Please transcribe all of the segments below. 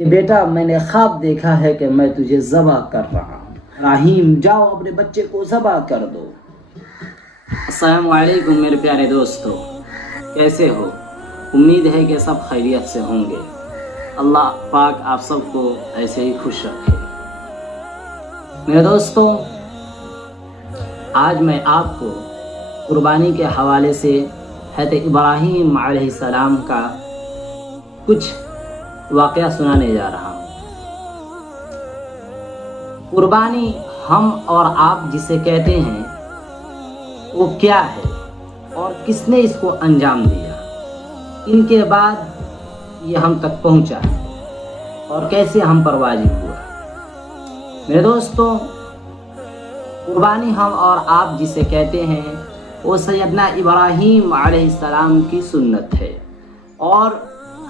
کہ بیٹا میں نے خواب دیکھا ہے کہ میں تجھے ذبح کر رہا ہوں، ابراہیم جاؤ اپنے بچے کو ذبح کر دو۔ السلام علیکم میرے پیارے دوستو، کیسے ہو؟ امید ہے کہ سب خیریت سے ہوں گے۔ اللہ پاک آپ سب کو ایسے ہی خوش رکھے۔ میرے دوستو، آج میں آپ کو قربانی کے حوالے سے حضرت ابراہیم علیہ السلام کا کچھ واقعہ سنانے جا رہا ہوں۔ قربانی ہم اور آپ جسے کہتے ہیں وہ کیا ہے اور کس نے اس کو انجام دیا، ان کے بعد یہ ہم تک پہنچا اور کیسے ہم پر واجب ہوا۔ میرے دوستو، قربانی ہم اور آپ جسے کہتے ہیں وہ سیدنا ابراہیم علیہ السلام کی سنت ہے، اور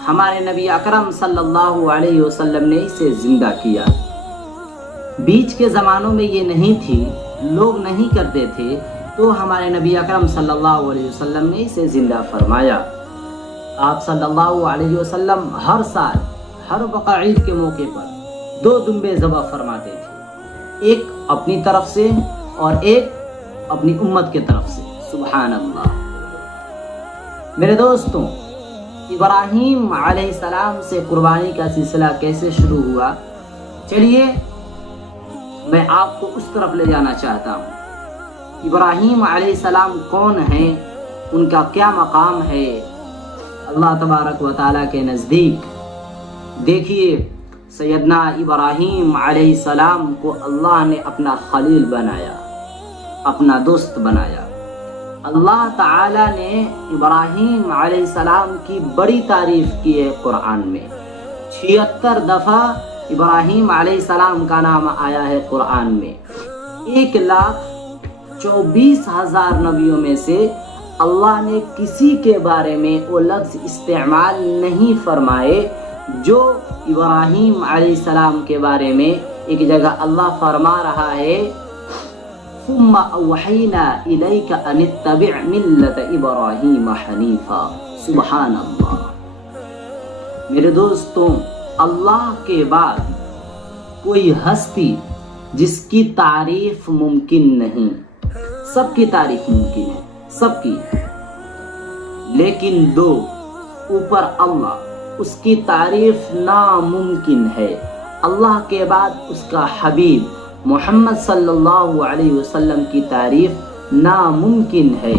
ہمارے نبی اکرم صلی اللہ علیہ وسلم نے اسے زندہ کیا۔ بیچ کے زمانوں میں یہ نہیں تھی، لوگ نہیں کرتے تھے، تو ہمارے نبی اکرم صلی اللہ علیہ وسلم نے اسے زندہ فرمایا۔ آپ صلی اللہ علیہ وسلم ہر سال ہر بقرعید کے موقع پر 2 دمبے ذبح فرماتے تھے، ایک اپنی طرف سے اور ایک اپنی امت کے طرف سے۔ سبحان اللہ۔ میرے دوستوں، ابراہیم علیہ السلام سے قربانی کا سلسلہ کیسے شروع ہوا، چلیے میں آپ کو اس طرف لے جانا چاہتا ہوں۔ ابراہیم علیہ السلام کون ہیں، ان کا کیا مقام ہے اللہ تبارک و تعالیٰ کے نزدیک؟ دیکھیے، سیدنا ابراہیم علیہ السلام کو اللہ نے اپنا خلیل بنایا، اپنا دوست بنایا۔ اللہ تعالیٰ نے ابراہیم علیہ السلام کی بڑی تعریف کی ہے قرآن میں۔ 76 دفعہ ابراہیم علیہ السلام کا نام آیا ہے قرآن میں۔ 1,24,000 نبیوں میں سے اللہ نے کسی کے بارے میں وہ لفظ استعمال نہیں فرمائے جو ابراہیم علیہ السلام کے بارے میں ایک جگہ اللہ فرما رہا ہے، ثم اوحینا الیک ان اتبع ملت ابراہیم حنیفا۔ سبحان اللہ۔ میرے دوستوں، اللہ کے بعد کوئی ہستی جس کی تعریف ممکن نہیں، سب کی تعریف ممکن ہے، سب کی، لیکن 2 اوپر اللہ، اس کی تعریف ناممکن ہے۔ اللہ کے بعد اس کا حبیب محمد صلی اللہ علیہ وسلم کی تعریف ناممکن ہے۔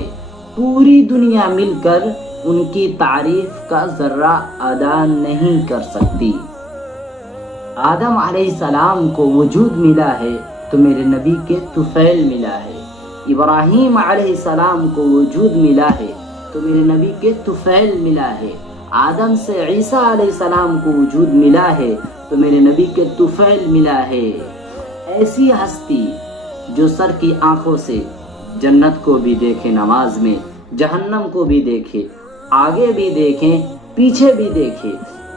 پوری دنیا مل کر ان کی تعریف کا ذرہ ادا نہیں کر سکتی۔ آدم علیہ السلام کو وجود ملا ہے تو میرے نبی کے طفیل ملا ہے۔ ابراہیم علیہ السلام کو وجود ملا ہے تو میرے نبی کے طفیل ملا ہے۔ آدم سے عیسیٰ علیہ السلام کو وجود ملا ہے تو میرے نبی کے طفیل ملا ہے۔ ایسی ہستی جو سر کی آنکھوں سے جنت کو بھی دیکھے نماز میں، جہنم کو بھی دیکھے، آگے بھی دیکھیں پیچھے بھی دیکھے،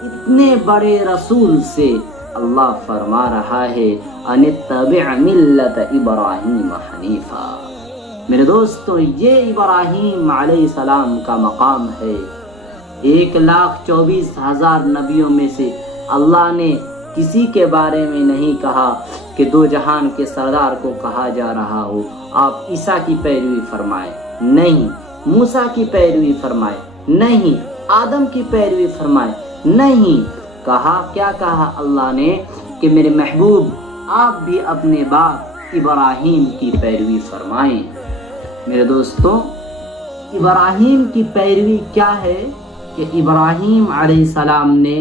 اتنے بڑے رسول سے اللہ فرما رہا ہے ان اتبع ملت ابراہیم حنیفا۔ میرے دوستو، یہ ابراہیم علیہ السلام کا مقام ہے۔ 1,24,000 نبیوں میں سے اللہ نے کسی کے بارے میں نہیں کہا کہ 2 جہان کے سردار کو کہا جا رہا ہو آپ عیسیٰ کی پیروی فرمائیں، نہیں۔ موسیٰ کی پیروی فرمائیں، نہیں۔ آدم کی پیروی فرمائیں، نہیں۔ کیا کہا اللہ نے کہ میرے محبوب آپ بھی اپنے باپ ابراہیم کی پیروی فرمائیں۔ میرے دوستوں، ابراہیم کی پیروی کیا ہے کہ ابراہیم علیہ السلام نے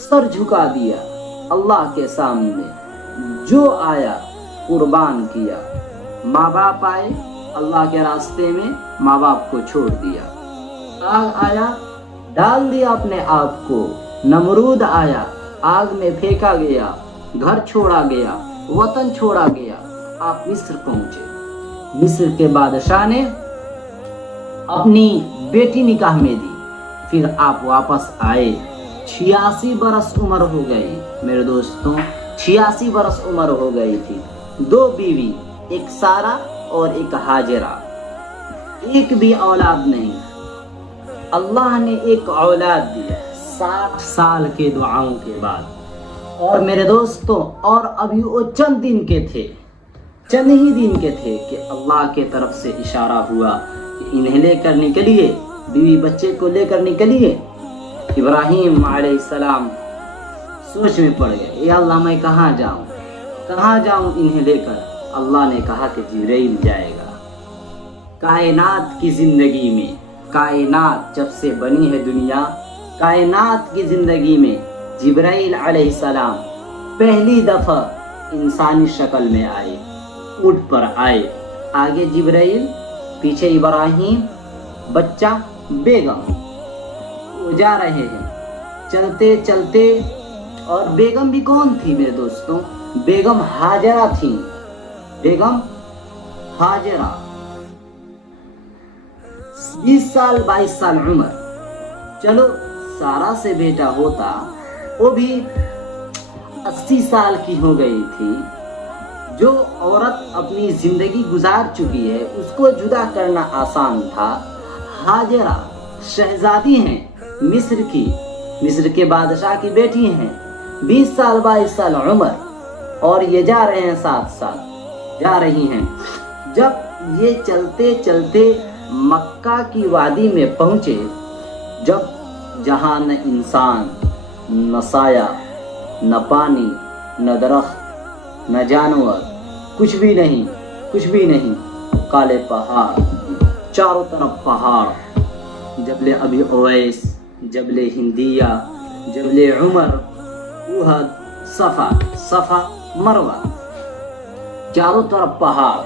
سر جھکا دیا اللہ کے سامنے، جو آیا قربان کیا۔ ماں باپ آئے اللہ کے راستے میں، ماں باپ کو چھوڑ دیا۔ آگ آیا، ڈال دیا اپنے آپ کو۔ نمرود آیا، آگ میں پھینکا گیا، گھر چھوڑا گیا، وطن چھوڑا گیا۔ آپ مصر پہنچے، مصر کے بادشاہ نے اپنی بیٹی نکاح میں دی، پھر آپ واپس آئے۔ 86 برس عمر ہو گئی میرے دوستوں، 86 برس عمر ہو گئی تھی۔ 2 بیوی، ایک سارہ اور ایک ہاجرہ، ایک بھی اولاد نہیں۔ اللہ نے ایک اولاد دیا 60 سال کے دعاؤں کے بعد۔ اور میرے دوستوں اور ابھی وہ چند دن کے تھے، چند ہی دن کے تھے کہ اللہ کے طرف سے اشارہ ہوا کہ انہیں لے کر نکلیے، بیوی بچے کو لے کر نکلیے۔ ابراہیم علیہ السلام سوچ میں پڑ گئے، اے اللہ میں کہاں جاؤں انہیں لے کر؟ اللہ نے کہا کہ جبرائیل جائے گا۔ کائنات کی زندگی میں، کائنات جب سے بنی ہے دنیا، کائنات کی زندگی میں جبرائیل علیہ السلام پہلی دفعہ انسانی شکل میں آئے، اونٹ پر آئے، آگے جبرائیل، پیچھے ابراہیم، بچہ، بیگم، وہ جا رہے ہیں چلتے چلتے۔ اور بیگم بھی کون تھی میرے دوستوں؟ بیگم ہاجرہ تھی، بیگم ہاجرہ، 20 سال 22 سال عمر۔ چلو سارا سے بیٹا ہوتا، وہ بھی 80 سال کی ہو گئی تھی۔ جو عورت اپنی زندگی گزار چکی ہے اس کو جدا کرنا آسان تھا۔ ہاجرہ شہزادی ہیں مصر کی، مصر کے بادشاہ کی بیٹی ہیں، 20 سال 22 سال عمر، اور یہ جا رہے ہیں ساتھ ساتھ جا رہی ہیں۔ جب یہ چلتے چلتے مکہ کی وادی میں پہنچے، جہاں نہ انسان، نہ سایہ، نہ پانی، نہ درخت، نہ جانور، کچھ بھی نہیں، کالے پہاڑ، چاروں طرف پہاڑ، جبل ابی اویس، جبل ہندیہ، جبل عمر، احد، صفا، مروہ، چاروں طرف پہاڑ۔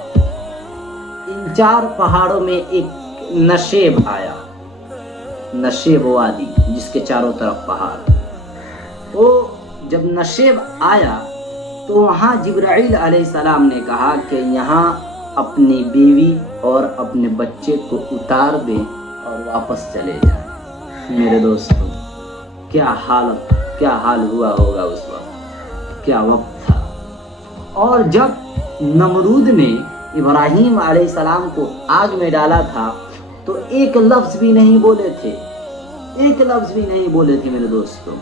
ان 4 پہاڑوں میں ایک نشیب آیا، نشیب وادی جس کے چاروں طرف پہاڑ۔ وہ جب نشیب آیا تو وہاں جبرائیل علیہ السلام نے کہا کہ یہاں اپنی بیوی اور اپنے بچے کو اتار دیں اور واپس چلے جائیں۔ میرے دوستوں کیا حال ہوا ہوگا اس وقت، کیا وقت تھا۔ اور جب نمرود نے ابراہیم علیہ السلام کو آگ میں ڈالا تھا تو ایک لفظ بھی نہیں بولے تھے میرے دوستوں۔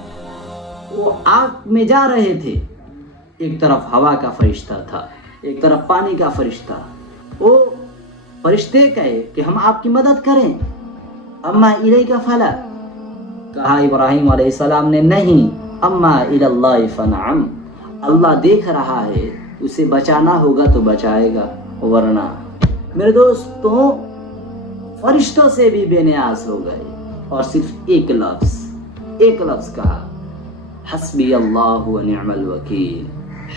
وہ آگ میں جا رہے تھے، ایک طرف ہوا کا فرشتہ تھا، ایک طرف پانی کا فرشتہ۔ وہ فرشتے کہے کہ ہم آپ کی مدد کریں، اما الیک فلا، کہا ابراہیم علیہ السلام نے نہیں، اما الی اللہ فنعم، اللہ دیکھ رہا ہے، اسے بچانا ہوگا تو بچائے گا، ورنہ۔ میرے دوستوں فرشتوں سے بھی بے نیاز ہو گئے اور صرف ایک لفظ کہا، حسبی اللہ و نعم الوکیل،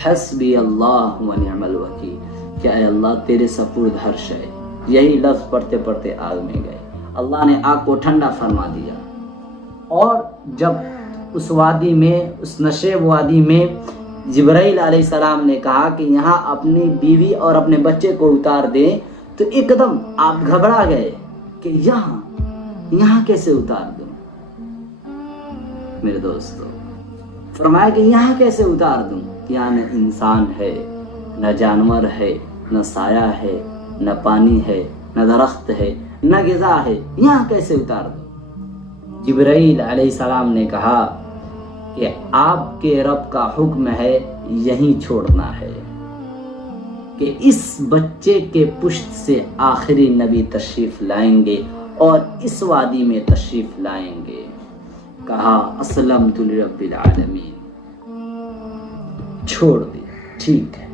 حسبی اللہ و نعم الوکیل، کہ اے اللہ تیرے سپرد ہر شے۔ یہی لفظ پڑھتے پڑھتے آگ میں گئے، اللہ نے آگ کو ٹھنڈا فرما دیا۔ اور جب اس وادی میں، اس نشیب وادی میں جبرائیل علیہ السلام نے کہا کہ یہاں اپنی بیوی اور اپنے بچے کو اتار دیں تو ایک دم آپ گھبرا گئے کہ یہاں کیسے اتار دوں؟ میرے دوستو فرمایا کہ یہاں کیسے اتار دوں؟ یہاں نہ انسان ہے، نہ جانور ہے، نہ سایہ ہے، نہ پانی ہے، نہ درخت ہے، نہ غذا ہے، یہاں کیسے اتار دوں؟ جبرائیل علیہ السلام نے کہا کہ آپ کے رب کا حکم ہے یہیں چھوڑنا ہے، کہ اس بچے کے پشت سے آخری نبی تشریف لائیں گے اور اس وادی میں تشریف لائیں گے۔ کہا اسلمت لرب العالمین، چھوڑ دی، ٹھیک ہے۔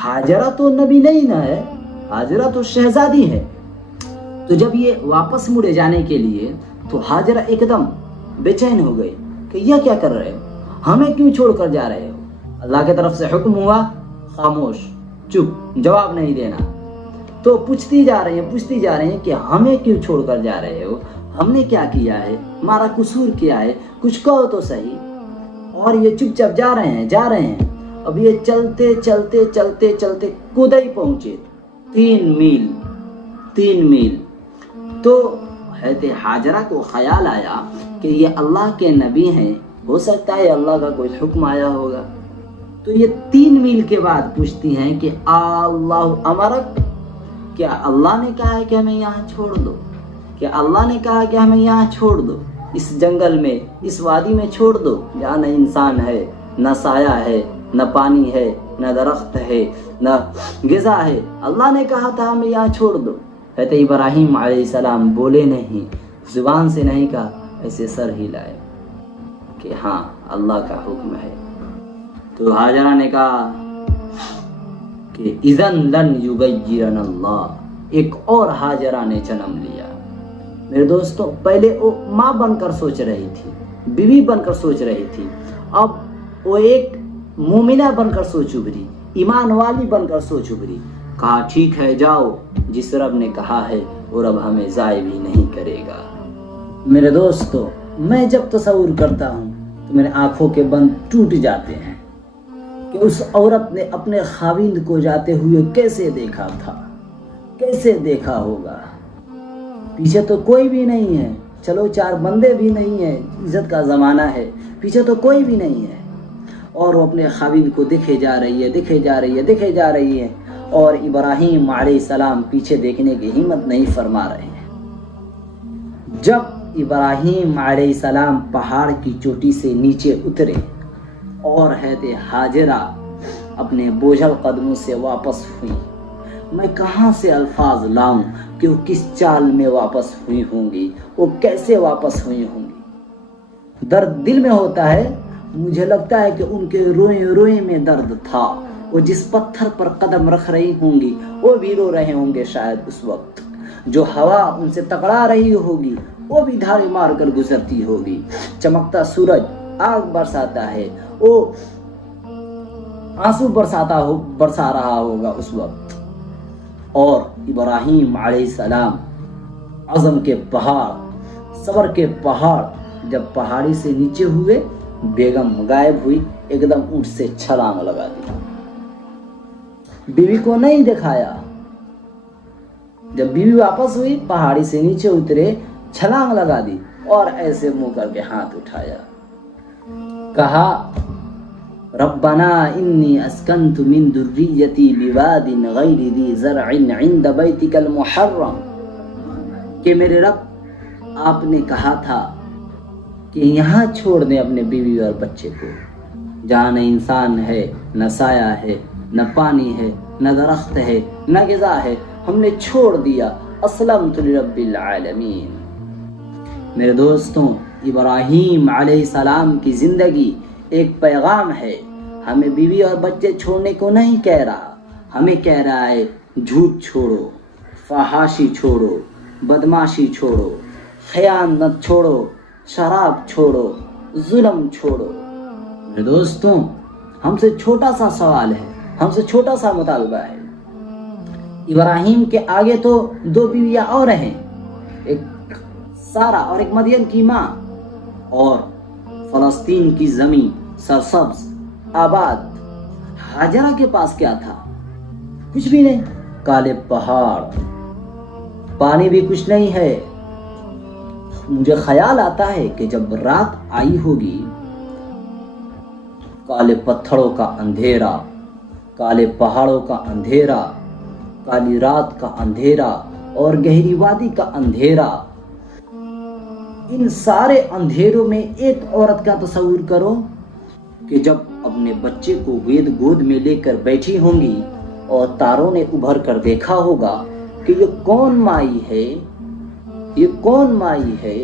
ہاجرہ تو نبی نہیں نہ ہے، ہاجرہ تو شہزادی ہے۔ تو جب یہ واپس مڑے جانے کے لیے تو ہاجرہ ایک دم بے چین ہو گئی کہ یہ کیا کر رہے ہو، ہمیں کیوں چھوڑ کر جا رہے ہو؟ اللہ کی طرف سے حکم ہوا، خاموش، چپ، جواب نہیں دینا۔ تو پوچھتی جا رہی ہیں کہ ہمیں کیوں چھوڑ کر جا رہے ہو، ہم نے کیا کیا ہے، ہمارا قصور کیا ہے، کچھ کہو تو صحیح۔ اور یہ چپ چپ جا رہے ہیں۔ اب یہ چلتے کدئی پہنچے 3 میل۔ تو حضرت ہاجرہ کو خیال آیا کہ یہ اللہ کے نبی ہیں، ہو سکتا ہے اللہ کا کوئی حکم آیا ہوگا۔ تو یہ 3 میل کے بعد پوچھتی ہیں کہ اللہ امرک، کیا اللہ نے کہا ہے کہ ہمیں یہاں چھوڑ دو؟ کیا اللہ نے کہا کہ ہمیں یہاں چھوڑ دو؟ اس جنگل میں، اس وادی میں چھوڑ دو جہاں نہ انسان ہے، نہ سایہ ہے، نہ پانی ہے، نہ درخت ہے، نہ غذا ہے۔ اللہ نے کہا تھا ہمیں یہاں چھوڑ دو۔ حضرت ابراہیم علیہ السلام بولے نہیں، زبان سے نہیں کہا، ایسے سر ہلائے کہ ہاں اللہ کا حکم ہے۔ تو ہاجرہ نے کہا کہ اذن لن یغیرنا اللہ، ایک اور ہاجرہ نے جنم لیا۔ میرے دوستو، پہلے وہ ماں بن کر سوچ رہی تھی، بیوی بن کر سوچ رہی تھی، اب وہ ایک مومنہ بن کر سوچ ابھری، ایمان والی بن کر سوچ ابھری۔ کہا ٹھیک ہے جاؤ، جس رب نے کہا ہے وہ رب ہمیں ضائع بھی نہیں کرے گا۔ میرے دوستو، میں جب تصور کرتا ہوں تو میرے آنکھوں کے بند ٹوٹ جاتے ہیں کہ اس عورت نے اپنے خاوند کو جاتے ہوئے کیسے دیکھا تھا، کیسے دیکھا ہوگا۔ پیچھے تو کوئی بھی نہیں ہے، چلو 4 بندے بھی نہیں ہیں، عزت کا زمانہ ہے، پیچھے تو کوئی بھی نہیں ہے، اور وہ اپنے خاوند کو دیکھے جا رہی ہے، دیکھے جا رہی ہے، دیکھے جا رہی ہے، اور ابراہیم علیہ السلام پیچھے دیکھنے کی ہمت نہیں فرما رہے ہیں۔ جب ابراہیم علیہ السلام پہاڑ کی چوٹی سے نیچے اترے اور حضرت ہاجرہ اپنے بوجھل قدموں سے واپس ہوئی، میں کہاں سے الفاظ لاؤں کہ وہ کس چال میں واپس ہوئی ہوں گی، وہ کیسے واپس ہوئی ہوں گی۔ درد دل میں ہوتا ہے، مجھے لگتا ہے کہ ان کے روئیں روئیں میں درد تھا۔ وہ جس پتھر پر قدم رکھ رہی ہوں گی وہ بھی رو رہے ہوں گے شاید اس وقت۔ جو ہوا ان سے تکڑا رہی ہوگی وہ بھی دھاڑی مار کر گزرتی ہوگی۔ چمکتا سورج آگ برساتا ہے، وہ آنسو برسا رہا ہوگا اس وقت۔ اور ابراہیم علیہ السلام عزم کے پہاڑ، صبر کے پہاڑ، جب پہاڑی سے نیچے ہوئے، بیگم غائب ہوئی، ایک دم اونٹ سے چھلانگ لگا دی، بیوی کو نہیں دکھایا۔ جب بیوی واپس ہوئی، پہاڑی سے نیچے اترے، چھلانگ لگا دی اور ایسے منہ کر کے ہاتھ اٹھایا، کہا ربنا انی اسکنت من ذریتی بواد غیر ذی زرع عند بیتک المحرم، کہ میرے رب آپ نے کہا تھا کہ یہاں چھوڑ دیں اپنے بیوی اور بچے کو، جہاں نہ انسان ہے، نہ سایہ ہے، نہ پانی ہے، نہ درخت ہے، نہ غذا ہے، ہم نے چھوڑ دیا، اسلمت لرب العالمین۔ میرے دوستوں، ابراہیم علیہ السلام کی زندگی ایک پیغام ہے، ہمیں بیوی اور بچے چھوڑنے کو نہیں کہہ رہا، ہمیں کہہ رہا ہے جھوٹ چھوڑو، فحاشی چھوڑو، بدماشی چھوڑو، خیانت چھوڑو، شراب چھوڑو، ظلم چھوڑو۔ میرے دوستوں، ہم سے چھوٹا سا سوال ہے، ہم سے چھوٹا سا مطالبہ ہے۔ ابراہیم کے آگے تو 2 بیویاں اور ہیں، ایک سارا اور ایک مدین کی ماں، اور فلسطین کی زمین سرسبز آباد۔ ہاجرہ کے پاس کیا تھا؟ کچھ بھی نہیں، کالے پہاڑ، پانی بھی کچھ نہیں ہے۔ مجھے خیال آتا ہے کہ جب رات آئی ہوگی، کالے پتھروں کا اندھیرا، کالے پہاڑوں کا اندھیرا، کالی رات کا اندھیرا اور گہری وادی کا اندھیرا، ان سارے اندھیروں میں ایک عورت کا تصور کرو کہ جب اپنے بچے کو گود میں لے کر بیٹھی ہوں گی اور تاروں نے ابھر کر دیکھا ہوگا کہ یہ کون مائی ہے، یہ کون مائی ہے۔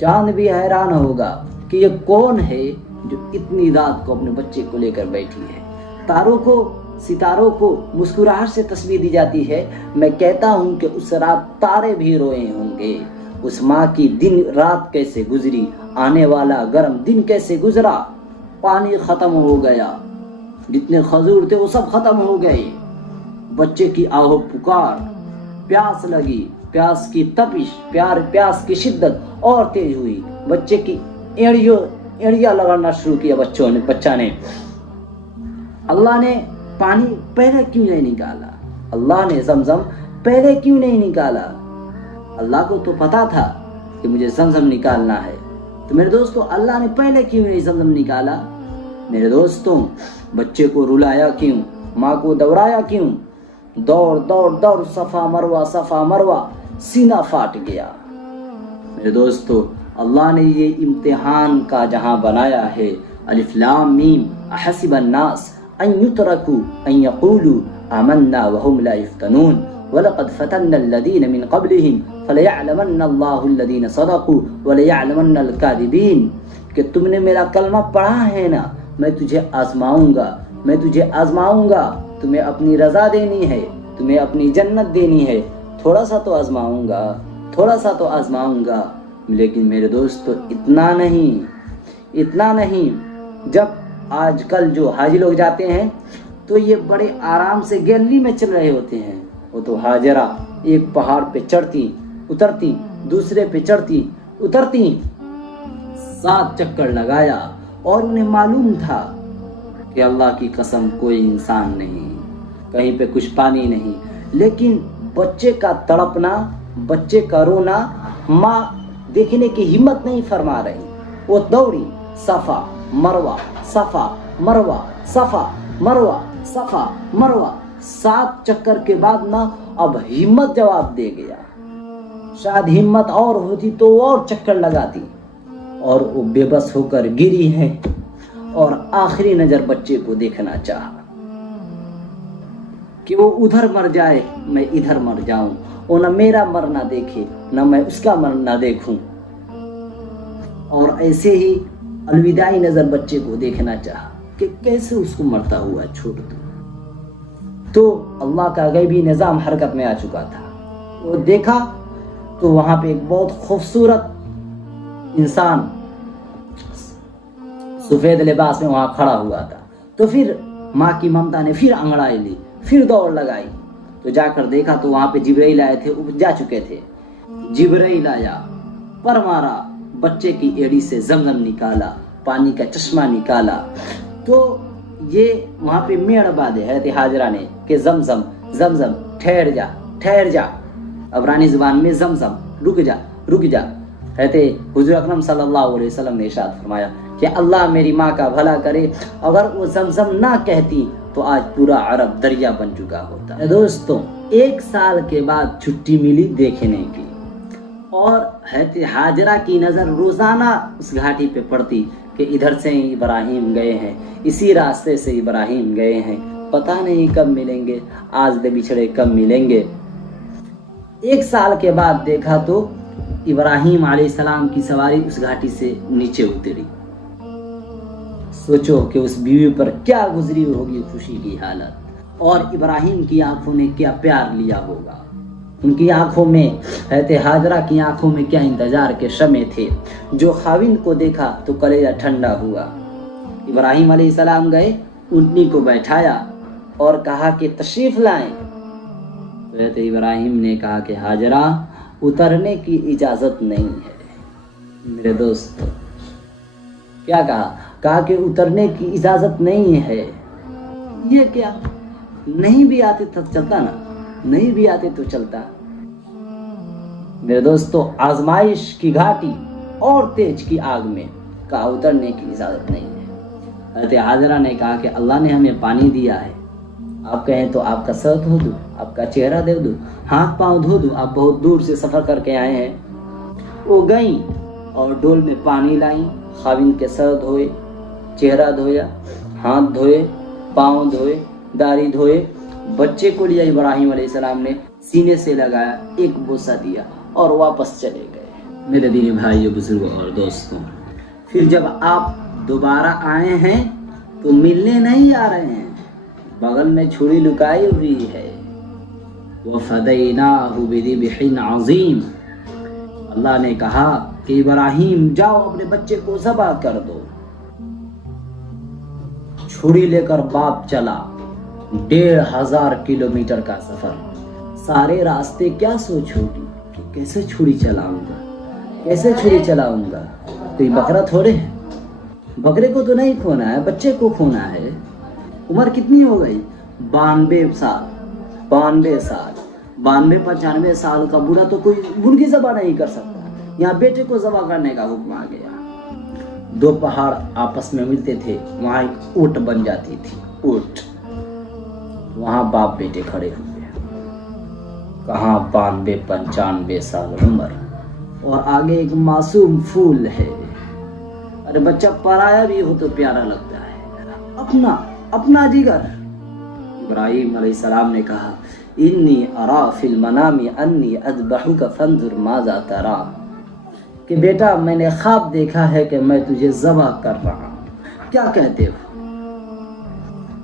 چاند بھی حیران ہوگا کہ یہ کون ہے جو اتنی رات کو اپنے بچے کو لے کر بیٹھی ہے۔ تاروں کو، ستاروں کو مسکراہٹ سے تشبیہ دی جاتی ہے۔ میں کہتا ہوں کہ اس رات تارے بھی روئے ہوں گے۔ اس ماں کی دن رات کیسے گزری، آنے والا گرم دن کیسے گزرا۔ پانی ختم ہو گیا، جتنے کھجور تھے وہ سب ختم ہو گئے۔ بچے کی آہو پکار، پیاس لگی، پیاس کی تپش، پیاس کی شدت اور تیز ہوئی۔ بچے کی ایڑیاں لگانا شروع کیا بچہ نے۔ اللہ نے پانی پہلے کیوں نہیں نکالا؟ اللہ نے زمزم پہلے کیوں نہیں نکالا؟ اللہ کو تو پتا تھا کہ مجھے زمزم نکالنا ہے، تو میرے دوستوں اللہ نے پہلے کیوں نہیں زمزم نکالا؟ میرے دوستوں، بچے کو رلایا کیوں؟ ماں کو دوڑایا کیوں؟ دوڑ دوڑ دوڑ، صفا مروہ صفا مروہ، سینہ پھاٹ گیا۔ میرے دوستوں، اللہ نے یہ امتحان کا جہاں بنایا ہے، الف لام میم احسب الناس ان یترکوا ان یقولوا آمنا وهم لا یفتنون وَلَقَدْ فَتَنَّ الَّذِينَ مِنْ قَبْلِهِمْ فَلَيَعْلَمَنَّ اللَّهُ الَّذِينَ صَدَقُوا وَلَيَعْلَمَنَّ الْكَاذِبِينَ کہ تم نے میرا کلمہ پڑھا ہے نا، میں تجھے آزماؤں گا، میں تجھے آزماؤں گا، تمہیں اپنی رضا دینی ہے، تمہیں اپنی جنت دینی ہے، تھوڑا سا تو آزماؤں گا، تھوڑا سا تو آزماؤں گا۔ لیکن میرے دوستو اتنا نہیں۔ جب آج کل جو حاجی لوگ جاتے ہیں تو یہ بڑے آرام سے گیلری میں چل رہے ہوتے ہیں، وہ تو حاجرہ ایک پہاڑ پہ چڑھتی اترتی، دوسرے پہ چڑھتی اترتی، 7 چکر لگایا، اور انہیں معلوم تھا کہ اللہ کی قسم کوئی انسان نہیں، کہیں پہ کچھ پانی نہیں، لیکن بچے کا تڑپنا، بچے کا رونا ماں دیکھنے کی ہمت نہیں فرما رہی، وہ دوڑی صفا مروہ صفا مروہ صفا مروہ صفا مروہ، 7 چکر کے بعد نا اب ہمت جواب دے گیا، شاید ہمت اور ہوتی تو اور چکر لگاتی، اور وہ بے بس ہو کر گری ہے، اور آخری نظر بچے کو دیکھنا چاہا کہ وہ ادھر مر جائے میں ادھر مر جاؤں، اور نہ میرا مرنا دیکھے نہ میں اس کا مرنا دیکھوں، اور ایسے ہی الوداعی نظر بچے کو دیکھنا چاہا کہ کیسے اس کو مرتا ہوا چھوڑ دوں۔ تو اللہ کا غیبی نظام حرکت میں آ چکا تھا، وہ دیکھا تو وہاں پہ ایک بہت خوبصورت انسان سفید لباس میں وہاں کھڑا ہوا تھا، تو پھر ماں کی ممتا نے پھر انگڑائی لی، پھر دوڑ لگائی، تو جا کر دیکھا تو وہاں پہ جبرائیل آئے تھے، جا چکے تھے، جبرائیل آیا، پر مارا، بچے کی ایڑی سے زمزم نکالا، پانی کا چشمہ نکالا، تو یہ وہاں پہ میڑ باندھے حضرت حاجرہ نے کہ زمزم زمزم ٹھہر جا ٹھہر جا، عبرانی زبان میں زمزم رک جا رک جا۔ حضرت حضور اکرم صلی اللہ علیہ وسلم نے ارشاد فرمایا کہ اللہ میری ماں کا بھلا کرے، اگر وہ زمزم نہ کہتی تو آج پورا عرب دریا بن چکا ہوتا۔ دوستوں 1 سال کے بعد چھٹی ملی دیکھنے کی، اور حضرت حاجرہ کی نظر روزانہ اس گھاٹی پہ پڑتی کہ ادھر سے ابراہیم گئے ہیں، اسی راستے سے ابراہیم گئے ہیں، پتہ نہیں کب ملیں گے، آج دے بچھڑے کب ملیں گے۔ 1 سال کے بعد دیکھا تو ابراہیم علیہ السلام کی سواری اس گھاٹی سے نیچے اتری۔ سوچو کہ اس بیوی پر کیا گزری ہوگی خوشی کی حالت، اور ابراہیم کی آنکھوں نے کیا پیار لیا ہوگا، ان کی آنکھوں میں، حضرت حاجرہ کی آنکھوں میں کیا انتظار کے شمع تھے۔ جو خاوند کو دیکھا تو کلیجہ ٹھنڈا ہوا۔ ابراہیم علیہ السلام گئے، اونٹنی کو بیٹھایا اور کہا کہ تشریف لائیں۔ حضرت ابراہیم نے کہا کہ حاجرہ اترنے کی اجازت نہیں ہے۔ میرے دوست کیا کہا کہ اترنے کی اجازت نہیں ہے۔ یہ کیا، نہیں بھی آتے تو چلتا نا، نہیں بھی آتے تو چلتا۔ میرے دوستو آزمائش کی گھاٹی اور تیج کی آگ میں کہا اترنے کی اجازت نہیں ہے۔ حضرت حاجرہ نے کہا کہ اللہ نے ہمیں پانی دیا ہے، آپ کہیں تو آپ کا سر دھو دوں، آپ کا چہرہ دے دوں، ہاتھ پاؤں دھو دوں، آپ بہت دور سے سفر کر کے آئے ہیں۔ وہ گئیں اور ڈول میں پانی لائیں، خاوند کے سر دھوئے، چہرہ دھویا، ہاتھ دھوئے، پاؤں دھوئے، داڑھی دھوئے، بچے کو لیا ابراہیم علیہ السلام نے، سینے سے لگایا، ایک بوسہ دیا اور واپس چلے گئے۔ میرے دینی بھائیوں، بزرگوں اور دوستوں، پھر جب آپ دوبارہ آئے ہیں تو ملنے نہیں آ رہے ہیں، بغل میں چھری لکائی ہوئی ہے۔ وَفَدَيْنَاهُ بِذِبْحٍ عَظِيمٍ، اللہ نے کہا کہ ابراہیم جاؤ اپنے بچے کو ذبح کر دو۔ چھری لے کر باپ چلا، 1500 کلومیٹر کا سفر، سارے راستے کیا سوچ ہوگی کہ کیسے چھری چلاؤں گا، کیسے چھری چلاؤں گا، کوئی بکرا تھوڑے ہے، بکرے کو تو نہیں کھونا ہے، بچے کو کھونا ہے۔ عمر کتنی ہو گئی؟ 92 سال، 92 سال، 92-95 سال کا بوڑھا تو کوئی مرغی ذبح نہیں کر سکتا، یہاں بیٹے کو ذبح کرنے کا حکم آ گیا۔ 2 پہاڑ آپس میں ملتے تھے، وہاں ایک اونٹ بن جاتی تھی، اونٹ، وہاں باپ بیٹے کھڑے ہوئے، کہاں 92-95 سال عمر، اور آگے ایک معصوم پھول ہے. ارے بچہ پرایا بھی ہو تو پیارا لگتا ہے، اپنا جگر. ابراہیم علیہ السلام نے کہا انی ارا فی المنام انی اذبحک فانظر ماذا ترى، کہ بیٹا میں نے خواب دیکھا ہے کہ میں تجھے ذبح کر رہا ہوں، کیا کہتے ہو؟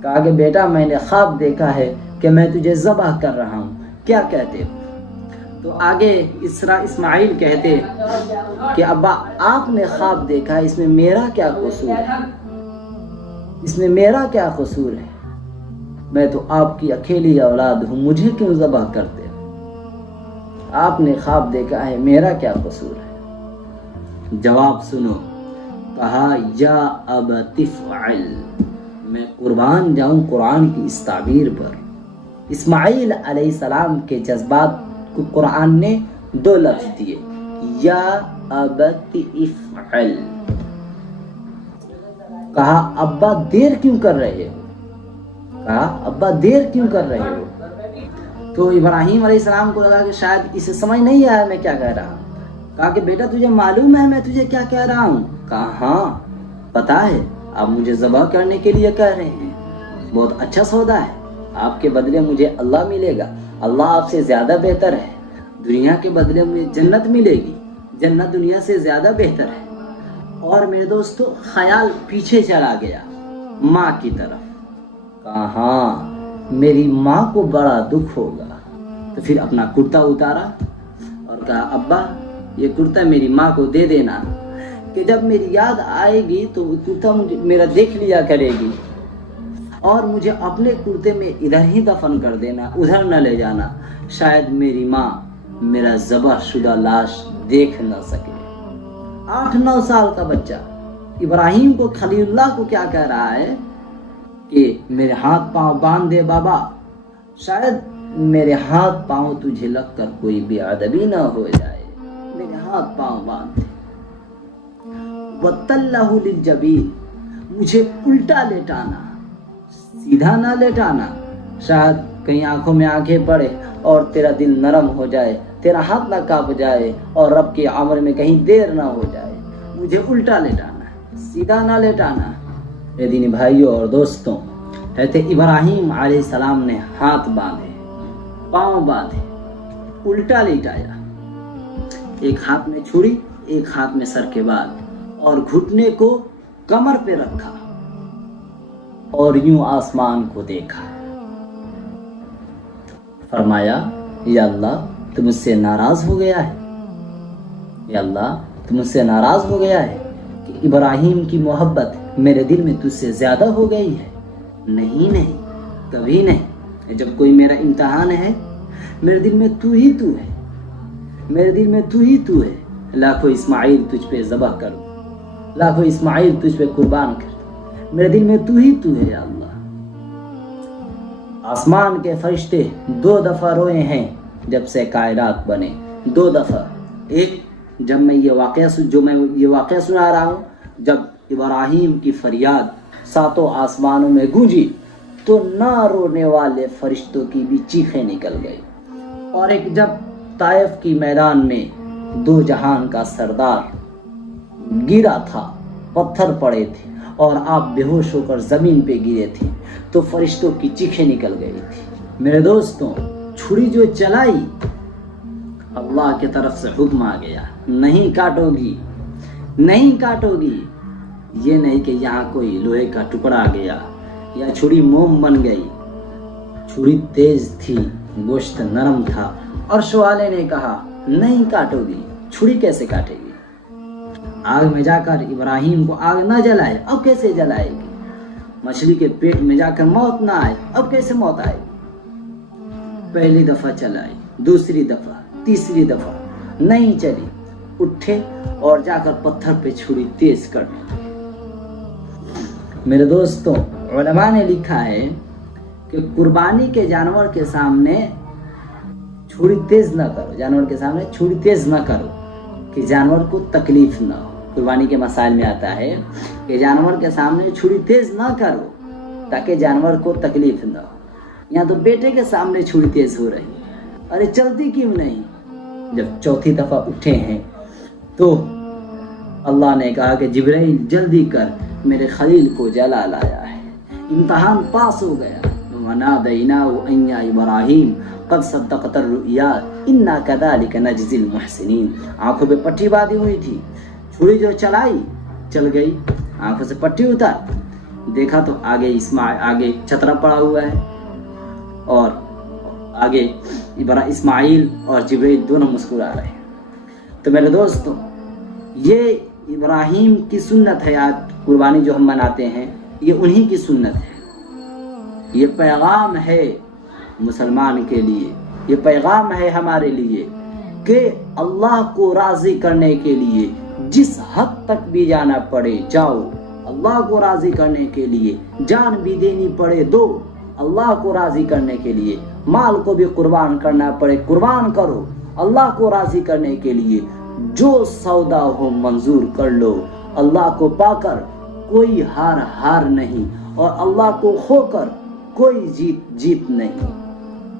کہا کہ بیٹا میں نے خواب دیکھا ہے کہ میں تجھے ذبح کر رہا ہوں، کیا کہتے ہو؟ تو آگے اسماعیل کہتے کہ ابا آپ نے خواب دیکھا، اس میں میرا کیا قصور ہے؟ اس میں میرا کیا قصور ہے؟ میں تو آپ کی اکیلی اولاد ہوں، مجھے کیوں ذبح کرتے ہو؟ آپ نے خواب دیکھا ہے، میرا کیا قصور ہے؟ جواب سنو. کہا یا ابت افعل، میں قربان جاؤں قرآن کی اس تعبیر پر. اسماعیل علیہ السلام کے جذبات کو قرآن نے 2 لفظ دیے، یا ابت افعل. کہا ابا دیر کیوں کر رہے ہو؟ کہا ابا دیر کیوں کر رہے ہو؟ تو ابراہیم علیہ السلام کو لگا کہ شاید اسے سمجھ نہیں آیا میں کیا کہہ رہا ہوں. کہا کہ بیٹا تجھے معلوم ہے میں تجھے کیا کہہ رہا ہوں؟ کہا ہاں پتا ہے، آپ مجھے ذبح کرنے کے لیے کہہ رہے ہیں. بہت اچھا سودا ہے، آپ کے بدلے مجھے اللہ ملے گا، اللہ آپ سے زیادہ بہتر ہے. دنیا کے بدلے مجھے جنت ملے گی، جنت دنیا سے زیادہ بہتر ہے. اور میرے دوستو خیال پیچھے چلا گیا ماں کی طرف. کہا ہاں میری ماں کو بڑا دکھ ہوگا. تو پھر اپنا کرتا اتارا اور کہا ابا یہ کرتا میری ماں کو دے دینا، کہ جب میری یاد آئے گی تو وہ کرتا میرا دیکھ لیا کرے گی، اور مجھے اپنے کرتے میں ادھر ہی دفن کر دینا، ادھر نہ لے جانا، شاید میری ماں میرا ذبح شدہ لاش دیکھ نہ سکے. 8-9 سال کا بچہ ابراہیم کو خلیل اللہ کو کیا کہہ رہا ہے کہ میرے ہاتھ پاؤں باندھ دے بابا، شاید میرے ہاتھ پاؤں تجھے لگ کر کوئی بے ادبی نہ ہو جائے، میرے ہاتھ پاؤں باندھ دے. وَتَلَّهُ لِلْجَبِينِ، مجھے الٹا لیٹانا، سیدھا نہ لیٹانا، شاید کہیں آنکھوں میں آنکھیں پڑے اور تیرا دل نرم ہو جائے، تیرا ہاتھ نہ کانپ جائے اور رب کے عمل میں کہیں دیر نہ ہو جائے. مجھے الٹا لیٹانا ہے، سیدھا نہ لیٹانا. میرے دینی بھائیوں اور دوستوں، حضرت ابراہیم علیہ السلام نے ہاتھ باندھے، پاؤں باندھے، الٹا لیٹایا، ایک ہاتھ میں چھری، ایک ہاتھ میں سر کے بال، اور گھٹنے کو کمر پہ رکھا اور یوں آسمان کو دیکھا. فرمایا یا اللہ تو مجھ سے ناراض ہو گیا ہے، یا اللہ تو مجھ سے ناراض ہو گیا ہے کہ ابراہیم کی محبت میرے دل میں تجھ سے زیادہ ہو گئی ہے. نہیں کبھی نہیں. جب کوئی میرا امتحان ہے میرے دل میں تو ہی تو ہے، میرے دل میں تو ہی تو ہے. لاکھوں اسماعیل تجھ پہ ذبح کر دوں، لاکھوں اسماعیل تجھ پہ قربان کر دوں، میرے دل میں تو ہی تو ہے یا اللہ. آسمان کے فرشتے 2 دفعہ روئے ہیں جب سے کائنات بنے، 2 دفعہ. ایک جب میں یہ واقعہ سنا رہا ہوں، جب ابراہیم کی فریاد 7 آسمانوں میں گونجی تو نہ رونے والے فرشتوں کی بھی چیخیں نکل گئی. اور ایک جب طائف کی میدان میں 2 جہان کا سردار گرا تھا، پتھر پڑے تھے اور آپ بے ہوش ہو کر زمین پہ گرے تھے تو فرشتوں کی چیخیں نکل گئی تھی. میرے دوستوں چھری جو چلائی اللہ کی طرف سے حکم آ گیا، نہیں کاٹو گی، نہیں کاٹو گی. یہ نہیں کہ یہاں کوئی لوہے کا ٹکڑا آ گیا یا چھری موم بن گئی. چھری تیز تھی، گوشت نرم تھا. عرش والے نے کہا نہیں کاٹو گی. چھری کیسے کاٹے گی؟ آگ میں جا کر ابراہیم کو آگ نہ جلائے، اب کیسے جلائے گی؟ مچھلی کے پیٹ میں جا کر موت نہ آئے، اب کیسے موت آئے گی؟ پہلی دفعہ چلائی، دوسری دفعہ، تیسری دفعہ نہیں چلی. اٹھے اور جا کر پتھر پہ چھری تیز کر دی. میرے دوستوں علماء نے لکھا ہے کہ قربانی کے جانور کے سامنے چھری تیز نہ کرو، جانور کے سامنے چھری تیز نہ کرو کہ جانور کو تکلیف نہ ہو. قربانی کے مسائل میں آتا ہے کہ جانور کے سامنے چھری تیز نہ کرو تاکہ جانور کو تکلیف نہ ہو. یہاں تو بیٹے کے سامنے چھری تیز ہو رہی ہے، ارے چلتی کیوں نہیں؟ جب چوتھی دفعہ اٹھے ہیں تو اللہ نے کہا کہ جبرائیل جلدی کر، میرے خلیل کو جلا لایا ہے، امتحان پاس ہو گیا۔ وَنَادَيْنَاهُ أَن يَا إِبْرَاهِيمُ قَدْ صَدَّقْتَ الرُّؤْيَا إِنَّا كَذَلِكَ نَجْزِي الْمُحْسِنِينَ۔ آنکھوں پہ پٹی باندھی ہوئی تھی، چھری جو چلائی چل گئی، آنکھوں سے پٹی اتار، دیکھا تو آگے چھترا پڑا ہوا ہے، اور آگے اسماعیل اور جبرائیل دونوں مسکرا رہے ہیں۔ تو میرے دوستوں، یہ ابراہیم کی سنت ہے، آج قربانی جو ہم مناتے ہیں یہ انہی کی سنت ہے۔ یہ پیغام ہے مسلمان کے لیے، یہ پیغام ہے ہمارے لیے کہ اللہ کو راضی کرنے کے لیے جس حد تک بھی جانا پڑے جاؤ، اللہ کو راضی کرنے کے لیے جان بھی دینی پڑے دو، اللہ کو راضی کرنے کے لیے مال کو بھی قربان کرنا پڑے قربان کرو، اللہ کو راضی کرنے کے لیے جو سودا ہو منظور کر لو۔ اللہ کو پا کر کوئی ہار نہیں، اور اللہ کو کھو کر کوئی جیت نہیں۔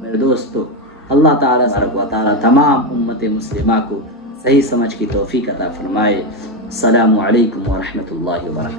میرے دوستو، اللہ تعالیٰ تمام امت مسلمہ کو صحیح سمجھ کی توفیق عطا فرمائے۔ السلام علیکم ورحمۃ اللہ وبرکاتہ۔